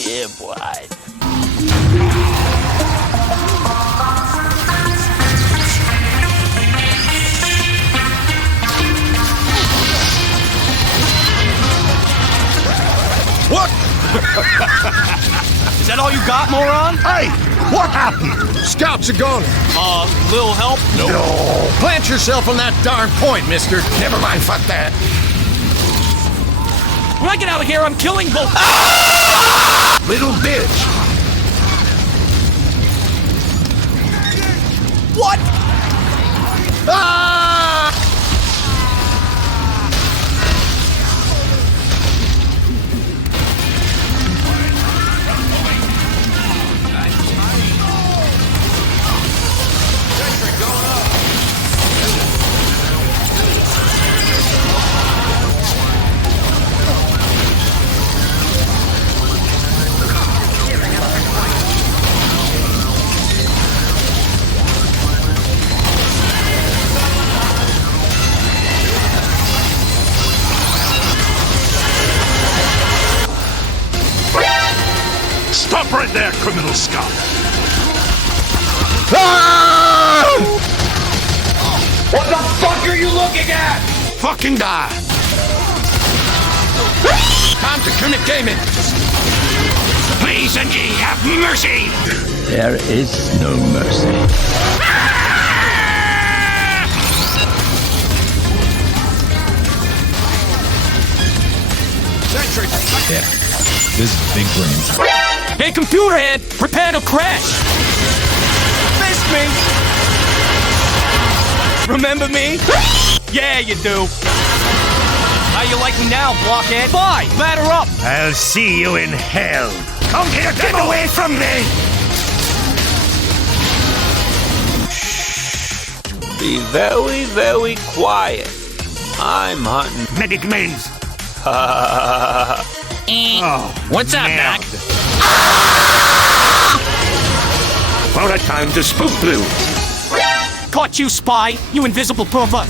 Yeah, boy. What? Is that all you got, moron? Hey, what happened? Scouts are gone. Little help? No. Plant yourself on that darn point, mister. Never mind, fuck that. When I get out of here, I'm killing both. Little bitch. What? Ah! Stop right there, criminal scum! Ah! What the fuck are you looking at? Fucking die. Time to commit. Please and ye have mercy! There is no mercy. Yeah, this is big brain time. Hey, computer head, prepare to crash. Missed me. Remember me? Yeah, you do. How you like me now, blockhead? Bye, ladder up. I'll see you in hell! Come here, get away from me! Be very, very quiet. I'm hunting. Medic means... What's up, nailed. Doc? About a time to spook blue. Caught you, spy. You invisible pervert.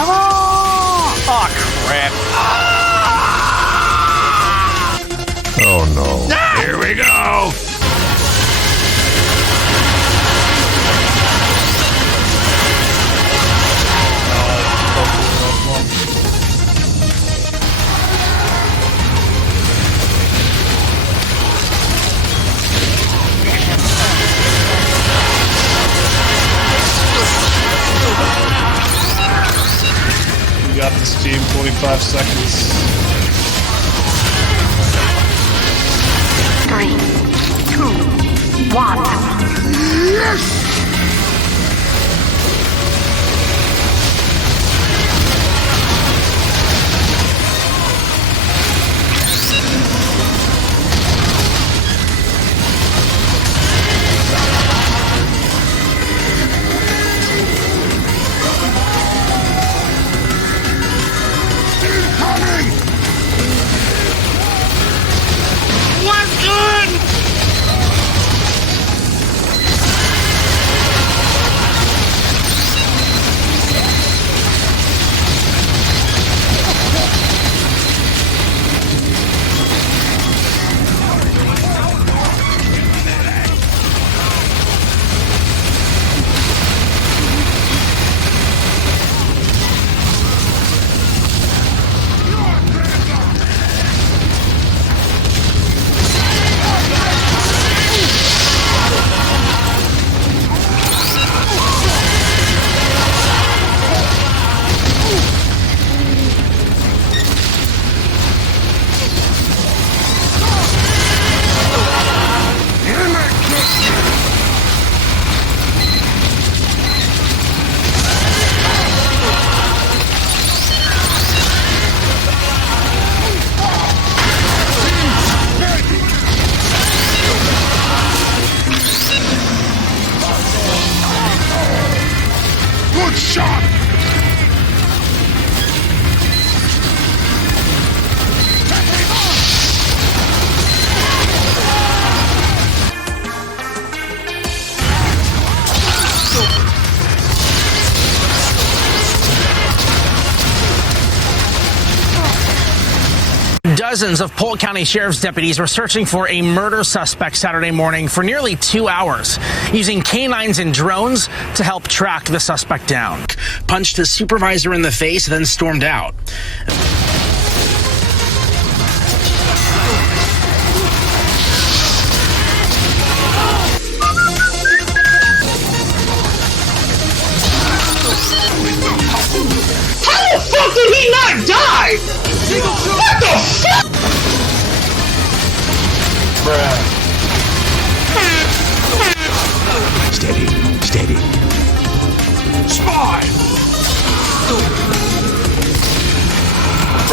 Oh, crap. Oh no. Here we go! We got this team, 45 seconds. 3, 2, 1. Yes! Good shot! Dozens of Polk County Sheriff's deputies were searching for a murder suspect Saturday morning for nearly 2 hours, using canines and drones to help track the suspect down. Punched his supervisor in the face, then stormed out. How the fuck did he not die? What the fuck? Bruh. Steady, steady. Spy!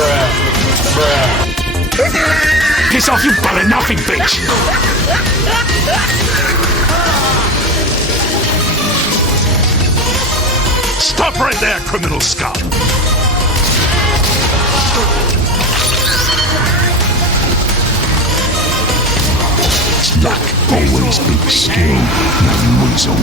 Bruh. Piss off, you bullet nothing, bitch! Stop right there, criminal scum! Luck always beats skill, you weasel.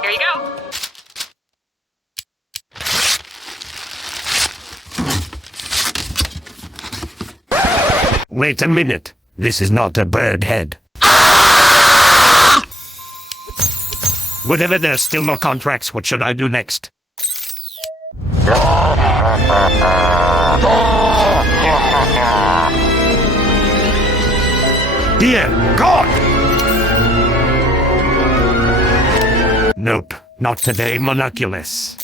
Here you go. Wait a minute. This is not a bird head. Whatever, there's still no contracts. What should I do next? Dear God! Nope, not today, Monoculus.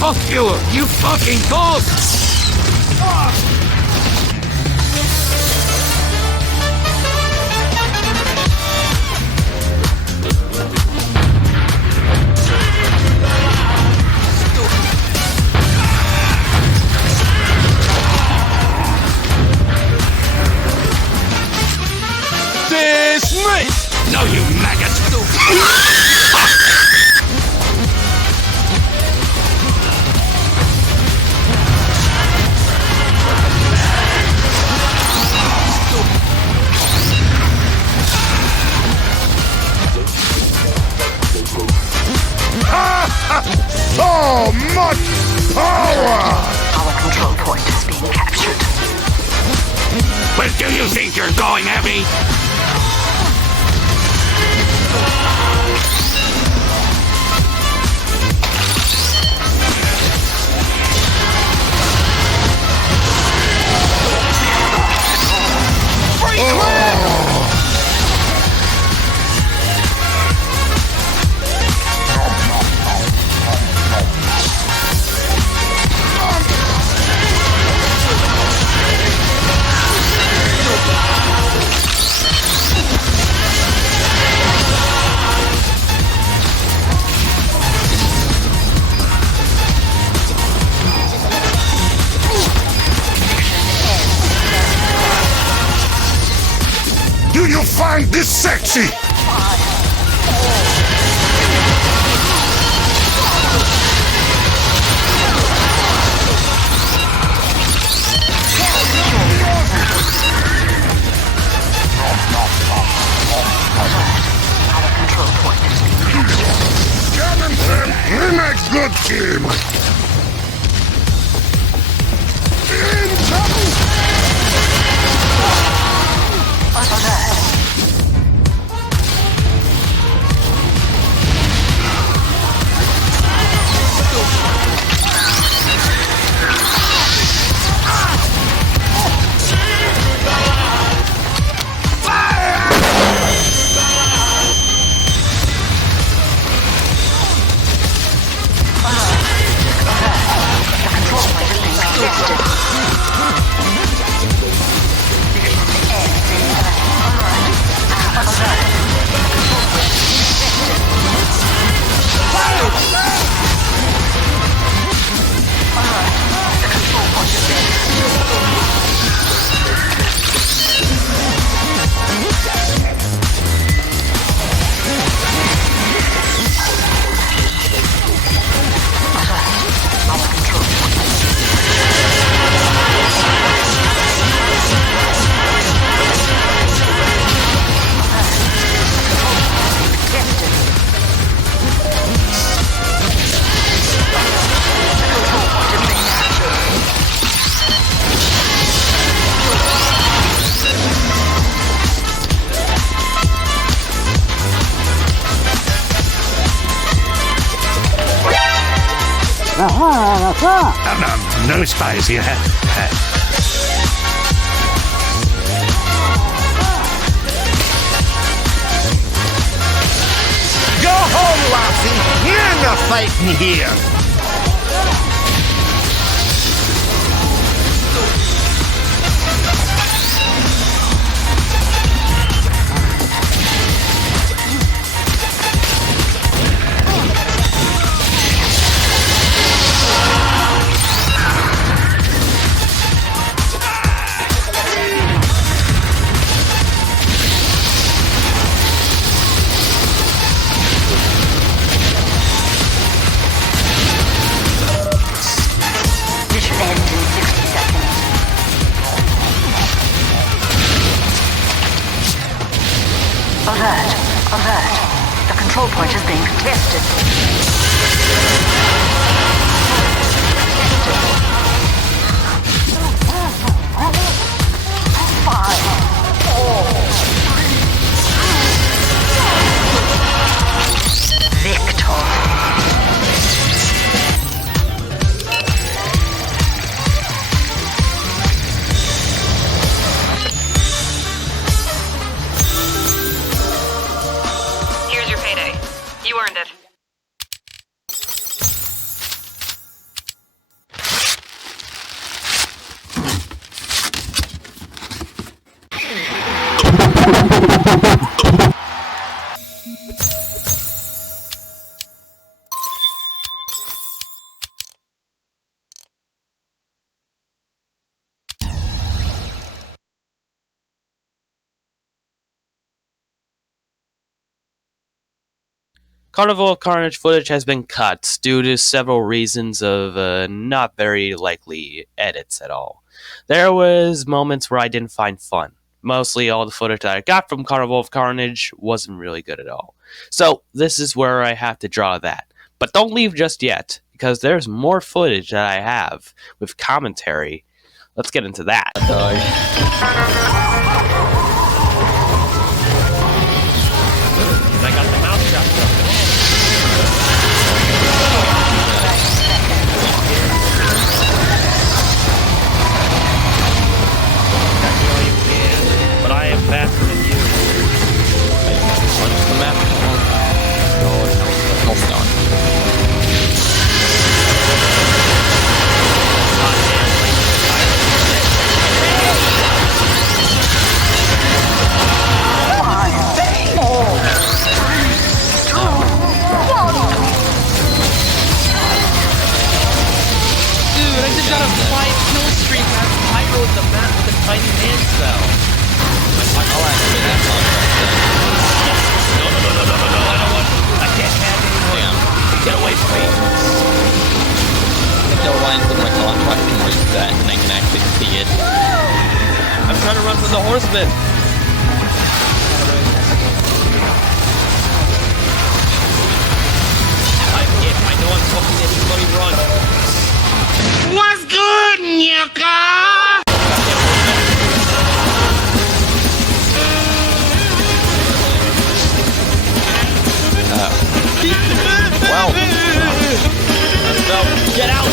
Fuck you fucking dog! Dismiss! No, you maggot! So much power! Our control point is being captured. Where do you think you're going, Abby? Do you find this sexy? Our control point is being captured. Cannon Sam, he makes good team. In trouble. No spies here. Go home, Lassie! You're not fighting here! Mission ends in 60 seconds. Alert! Alert! The control point is being contested. Five, 4, 3. Victor. Here's your payday. You earned it. Carnival Carnage footage has been cut due to several reasons of not very likely edits at all. There was moments where I didn't find fun. Mostly all the footage that I got from Carnival of Carnage wasn't really good at all. So this is where I have to draw that. But don't leave just yet, because there's more footage that I have with commentary. Let's get into that. I got the mouse trapped up. But I am faster than you. Onto the map. Hold on. Dude, I just got a 5-kill streak and I pyroed the map with a tiny hand spell. I'll activate that contract then. No, I don't want. I can't have anyone. Damn. Get away from me. If no lines in my contract can reset and I can actually see it. I'm trying to run from the horseman. I know I'm fucking anybody run. What's good, Nyaka? Wow. Let's go. Get out.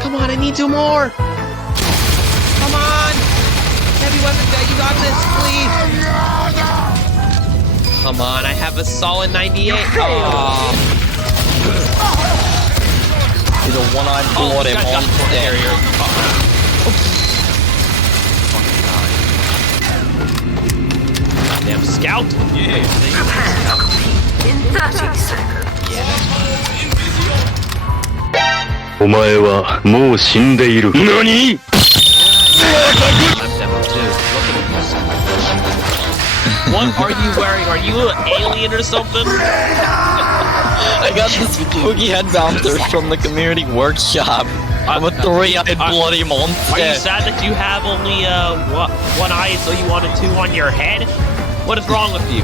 Come on, I need 2 more. Come on. Heavy weapon guy, you got this, please. Come on, I have a solid 98. Oh. He's a one-eyed bloody monster. Damn scout. Yeah. Prepare to complete in 30 seconds. お前はもう死んでいる。何？ I'm demo too. What are you wearing? Are you an alien or something? I got this spooky head bouncer from the community workshop. I'm a 3-eyed bloody monster. Are you sad that you have only one eye, so you wanted 2 on your head? What is wrong with you?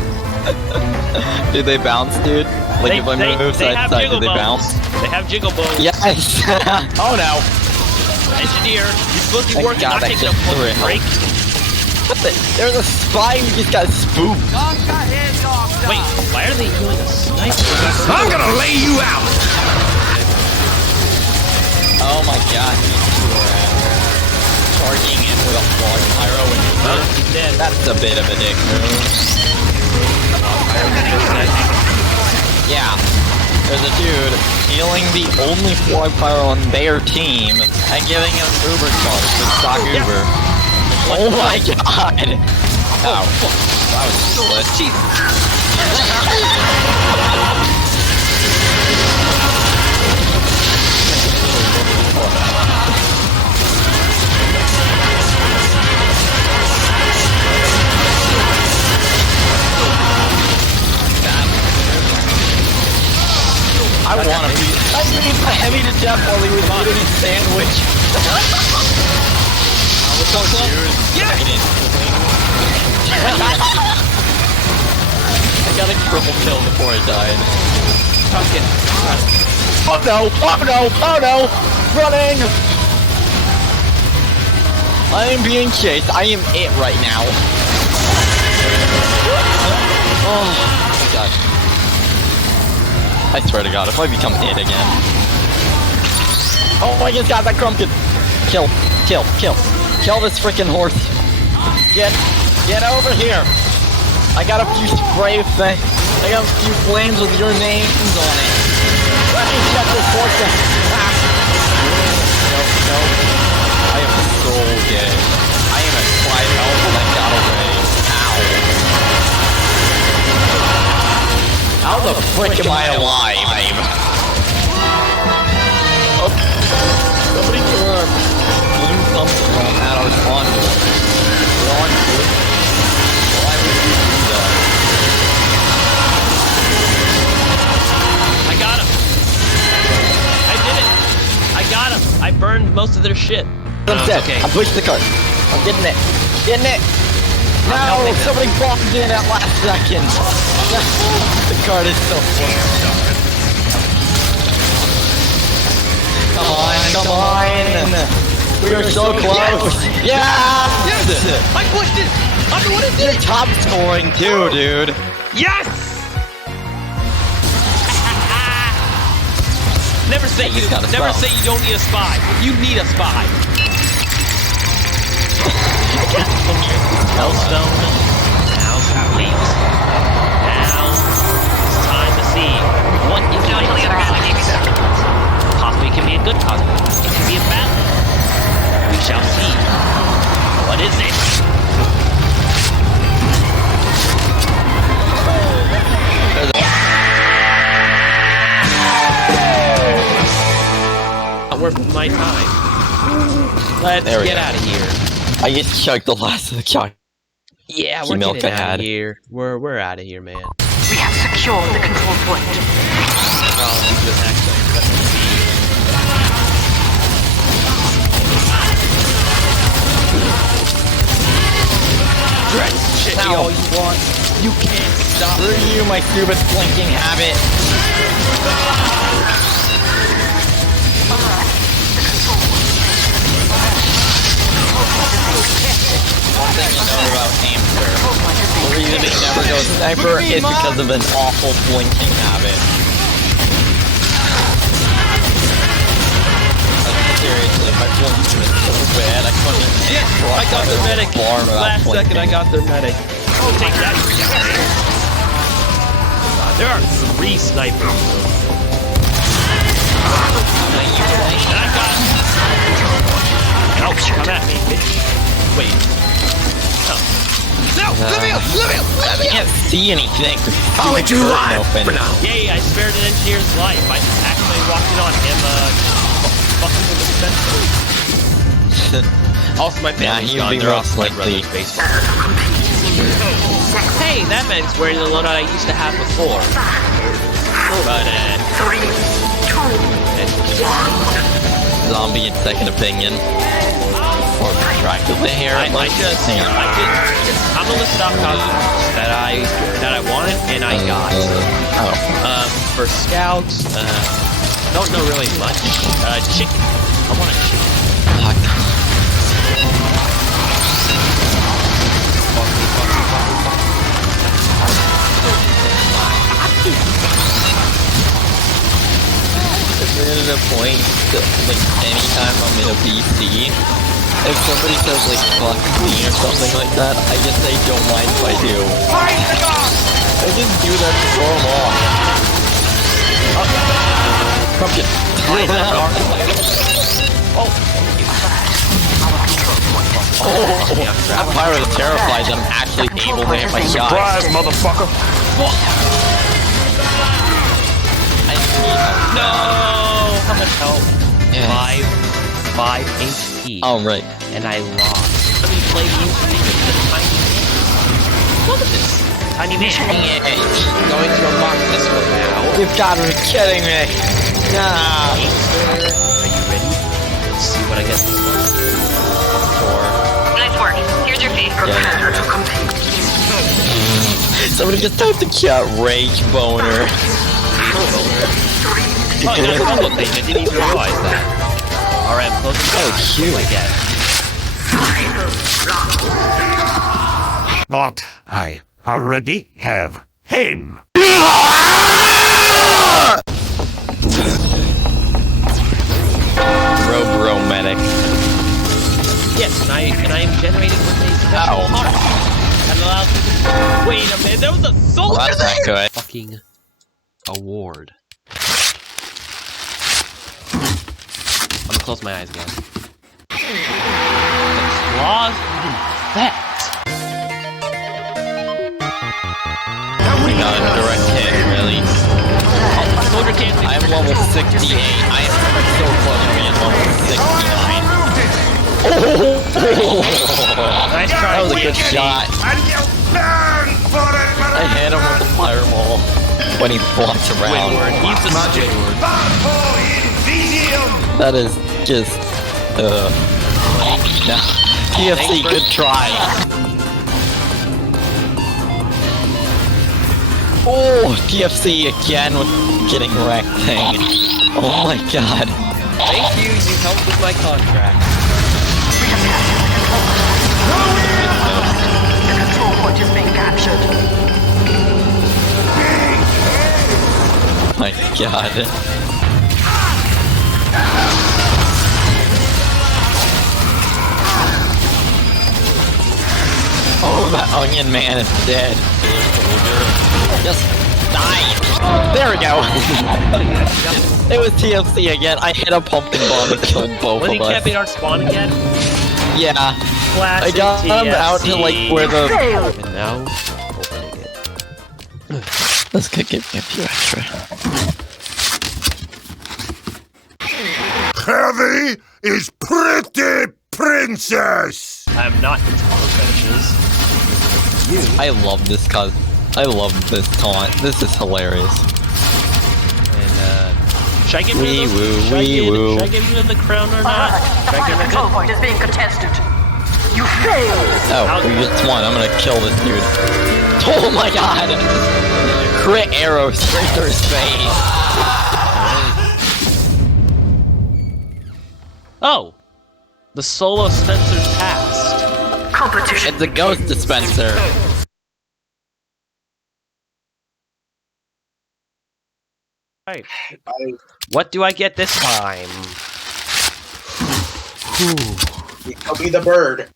Do they bounce, dude? Like if I move side to side, do they bounce? They have jiggle bones. Yes! Oh no! Engineer, you're supposed to be Thank working, God not that taking a just threw fucking it. break. What the? There's a spy who just got spooked. Wait, why are they doing a sniper? I'm gonna lay you out! Oh my god, these two are charging in with a fog pyro and He's dead. that's a bit of a dick move. Yeah, there's a dude healing the only fog pyro on their team and giving him Uber charge with stock Uber. Oh my god! Ow. That was split. I wanna be. I need a heavy to death while he was eating his sandwich. What's up, yeah! I got a triple kill before I died. Pumpkin. Oh no! Oh no! Oh no! Running! I am being chased. I am it right now. Oh my god. I swear to god, if I become it again. Oh my god, that Crumpkin! Kill, kill, kill. Kill this freaking horse. Get over here. I got a few spray things. I got a few flames with your names on it. Let me shut this horse down. Ah. No. I am so gay. I am at 5 health and I got away. Ow. How the frick am I alive? Oh. Somebody turn. Blue thumbs at our spawn. We're on foot. Why would you do that? I got him. I did it. I got him. I burned most of their shit. I'm dead. Okay. I pushed the cart. I'm getting it. Getting it. No, somebody bombed in at last second. The cart is so full. Come on. We are so close. Yes! I pushed it. I know what it You're did. top scoring too, dude. Yes. Never say you don't need a spy. You need a spy. Hellstone now complete. Now it's time to see what you can do. Possibly it can be a good cosmic. It can be a bad one. We shall see. What is it? Not worth my time. Let's get out of here. I just chugged the last of the cart. Yeah, we're milk getting I out had. of here. We're out of here, man. We have secured the control point. Oh, we just actually let's see. Dread shit me all you want. You can't stop. Screw you, my stupid blinking habit. One thing you know about Hamster, the reason he never goes sniper is because of an awful blinking habit. Seriously, my blinking is so bad, I couldn't even I got their medic. Last second, I got their medic. Oh, take that. There are 3 snipers. And I got him. Ouch, come at me, bitch. Wait. Oh. No! Let me up! I can't see anything. I'll let you live for now. Yay, I spared an engineer's life. I just accidentally walked in on him, fucking with the fence. Also, my family's gone. They're off my brother's baseball. Hey, that man's wearing the loadout I used to have before. But, 3, 2, 1. Zombie in second opinion. Prepare distracted here. I'm gonna list off costumes that I wanted and I got. For scouts, don't know really much. Chicken. I want a chicken. There's a point that, like, anytime I'm in a PC, if somebody says, like, fuck me or something like that, I just say, don't mind if I do. I didn't do that for so long. Pumpkin. That pirate is terrified that I'm actually able to hit my shot. Surprise, motherfucker! No! How much help? 5 HP. Oh, right. And I lost. Let me play the tiny man. Look at this. Tiny man. Going to unlock this one now. You've got to be kidding me. Nah. Are you ready? Let's see what I get this one. Nice work. Here's your fee. Prepare to compete. Somebody just typed the chat rage boner. Oh, no problem thing. I didn't even realize that. Alright, I'm close to cute. I guess. But I already have him. Robo-medic. Yes, and I am generated with a special heart. That allows me to... Wait a minute, there was a soldier Well, that's not good. Fucking award. I'm gonna close my eyes again. The claws effect. We got a direct hit, really. Soldier can't be... I'm level 68. I am so close to being level 69. Nice try. That was a good shot. I hit him with the fireball when he flops around. He's a Squidward. That is just, TFC, good try. Oh, TFC again with getting wrecked thing. Oh my god. Thank you, you helped with my contract. The control point is being captured. My god. Oh, that onion man is dead. Just die. There we go. It was TFC again. I hit a pumpkin bomb and killed both When of he us. can't beat our spawn again? Yeah. Classic I got him out to like where the... And now, opening it. Let's go get me a few extra. Heavy is pretty, princess! I'm not into fetishes. I love this cause I love this taunt. This is hilarious. And, should I give you Wee-woo. should I give you the crown or not? Should I The give it control point is being contested. You failed. Oh, we just won. I'm gonna kill this dude. Oh my god! Crit arrow straight through his face. Oh! The solo Spencer's passed. Competition. It's a ghost dispenser. Right. What do I get this time? I'll be the bird.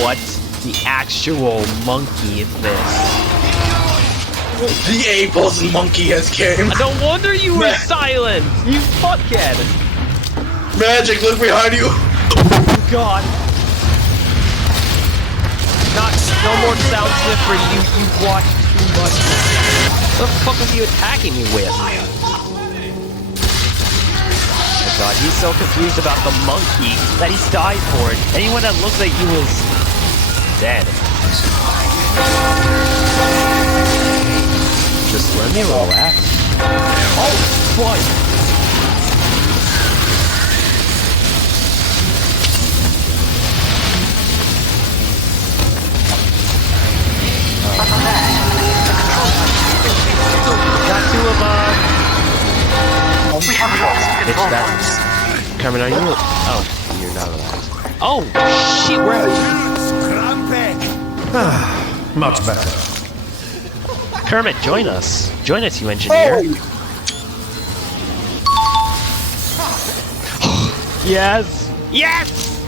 What the actual monkey is this? The Abel's monkey has came. No wonder you were silent! You fuckhead! Magic, look behind you. God. No more sound clip for you. You watched too much. What the fuck was you attacking me with? Oh my god, he's so confused about the monkey that he's died for it. Anyone that looks at you is dead. Just let me relax. Oh! fight. Got two of them. We have lost Bitch, control that's... points. Carmen, are you... Oh, you're not alive. Oh, shit, where are you? Much better. Kermit, join us. Join us, you engineer. Yes! Yes!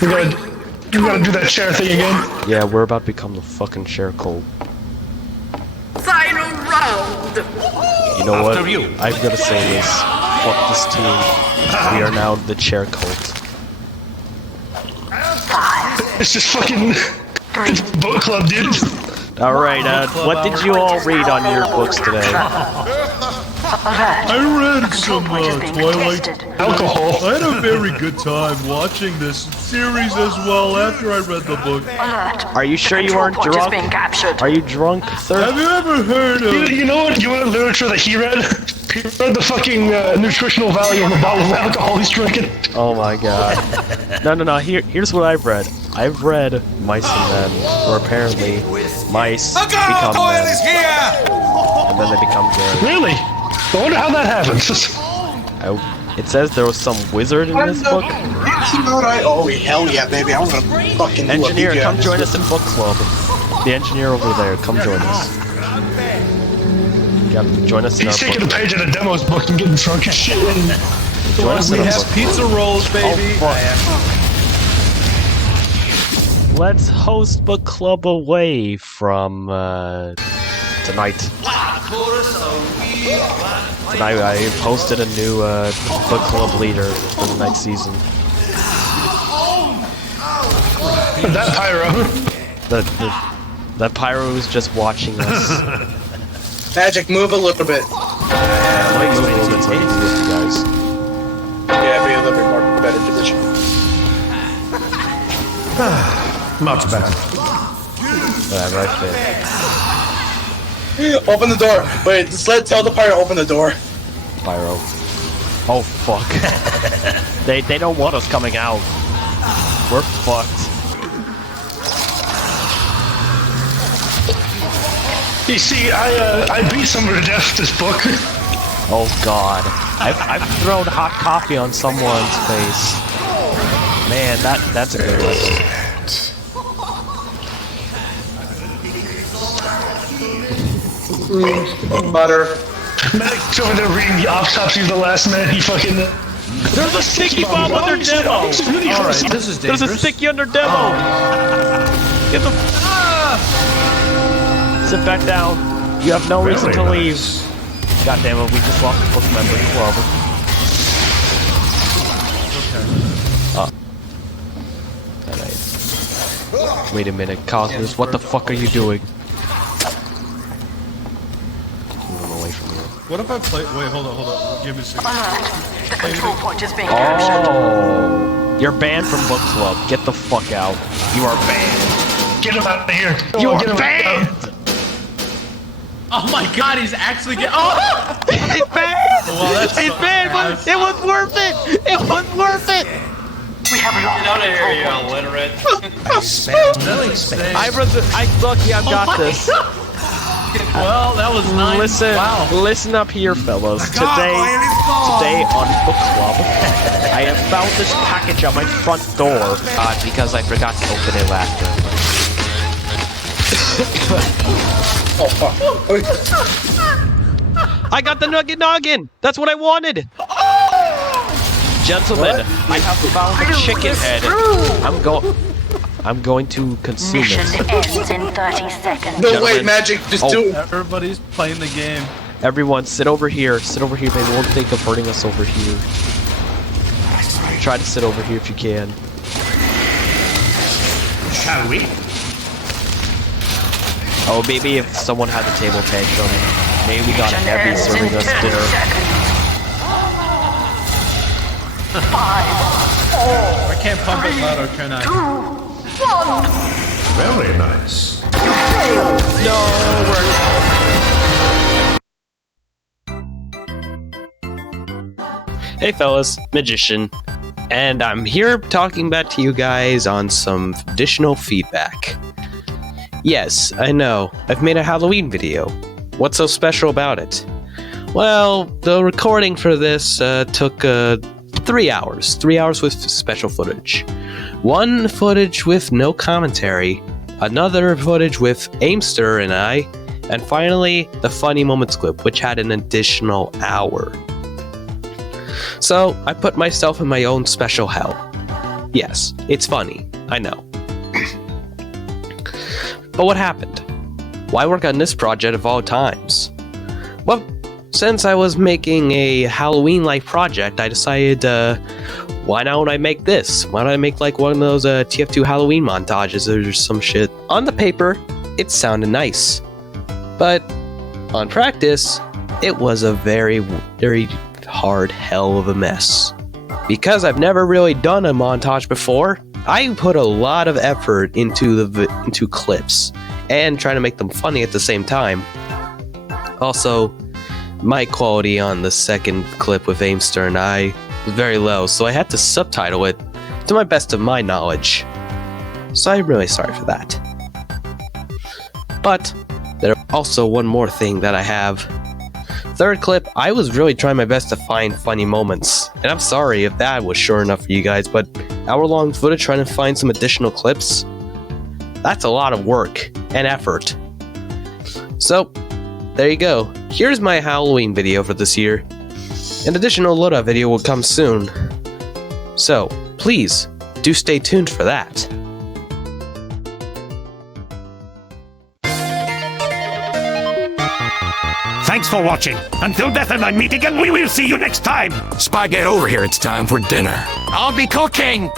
We gotta do that share thing again. Yeah, we're about to become the fucking share cult. Final round. You know what? After you. I've gotta say this. Fuck this team. We are now the chair cult. It's just fucking it's book club, dude. Alright, what did you all read on your books today? I read some Twilight alcohol. I had a very good time watching this series as well after I read the book. Are you sure you weren't Control point is drunk? being captured. Are you drunk, sir? Have you ever heard of... You know what? You know what literature that he read? He read the fucking nutritional value of the bottle of alcohol he's drinking. Oh my god. No. Here's what I've read. I've read Mice and Men, where apparently mice become men, and then they become gay. Really? I wonder how that happens. It says there was some wizard in this book. Oh, hell yeah, baby. I'm gonna fucking do a Engineer, video come on join this. us in book club. The engineer over there, come join us. Yeah, join us in our He's taking a book. page out of Demo's book and getting drunk as shit. Join us in We our have book. pizza rolls, baby. Oh, fuck. Let's host book club away from tonight. Tonight I posted a new book club leader for the next season. That pyro. That pyro is just watching us. Magic, move a little bit. Like move a little bit so I can do with you guys. Yeah, be a little bit more better position. Much better. Whatever, I fit. Open the door. Wait, tell the pirate to open the door. Pyro. Oh fuck. they don't want us coming out. We're fucked. You see, I beat someone to death with this book. Oh god. I've thrown hot coffee on someone's face. Man, that's a good one. Butter. Medic's over there reading the autopsy of the last man. He fucking... There's a sticky bomb under demo! Alright, this is dangerous. There's a sticky under demo! Get the... Sit back down. You have no reason to leave. God damn it, we just lost a book member. Alright. Wait a minute, Cosmos, what the fuck are you doing? Move him away from you. What if I play... Wait, hold on. Give me a second. Alert. The control point is being captured. Oh, you're banned from book club. Get the fuck out. You are banned. Get him out of here. You Get are him banned. out. Oh my god, he's actually getting. Oh! It's banned. Well, that's It's banned, but it was worth it. It was worth it. We have lost Out of here, you control point. illiterate. I've got this. Well, that was nice. Listen up here, fellas. Today on Book Club, I have found this package on my front door because I forgot to open it last time. Oh, fuck. I got the nugget noggin. That's what I wanted. Gentlemen, I have found a chicken head. I'm going to consume Mission it. ends in 30 seconds. No way, Gentlemen. Magic. Just Oh. do it. Everybody's playing the game. Everyone, sit over here. Sit over here. They won't think of hurting us over here. Try to sit over here if you can. Shall we? Oh, maybe if someone had the table tantrum, maybe we got a heavy serving us dinner. 5, 4, I can't pump it louder, can I? 2, 1. Very nice. Hey fellas, Magician, and I'm here talking back to you guys on some additional feedback. Yes, I know, I've made a Halloween video. What's so special about it? Well, the recording for this took 3 hours. 3 hours with special footage. One footage with no commentary, another footage with Aimster and I, and finally the funny moments clip, which had an additional hour. So, I put myself in my own special hell. Yes, it's funny, I know. But what happened? Why work on this project of all times? Well, since I was making a Halloween-like project, I decided, why don't I make this? Why don't I make like one of those TF2 Halloween montages or some shit? On the paper, it sounded nice. But on practice, it was a very, very hard hell of a mess. Because I've never really done a montage before, I put a lot of effort into clips and trying to make them funny at the same time. Also, my quality on the second clip with Aimster and I was very low, so I had to subtitle it to my best of my knowledge. So I'm really sorry for that. But there's also one more thing that I have. Third clip, I was really trying my best to find funny moments, and I'm sorry if that was short enough for you guys, but hour-long footage trying to find some additional clips, that's a lot of work and effort. So, there you go. Here's my Halloween video for this year. An additional loadout video will come soon. So, please, do stay tuned for that. Thanks for watching. Until Death and I meet again, we will see you next time. Spy, get over here. It's time for dinner. I'll be cooking.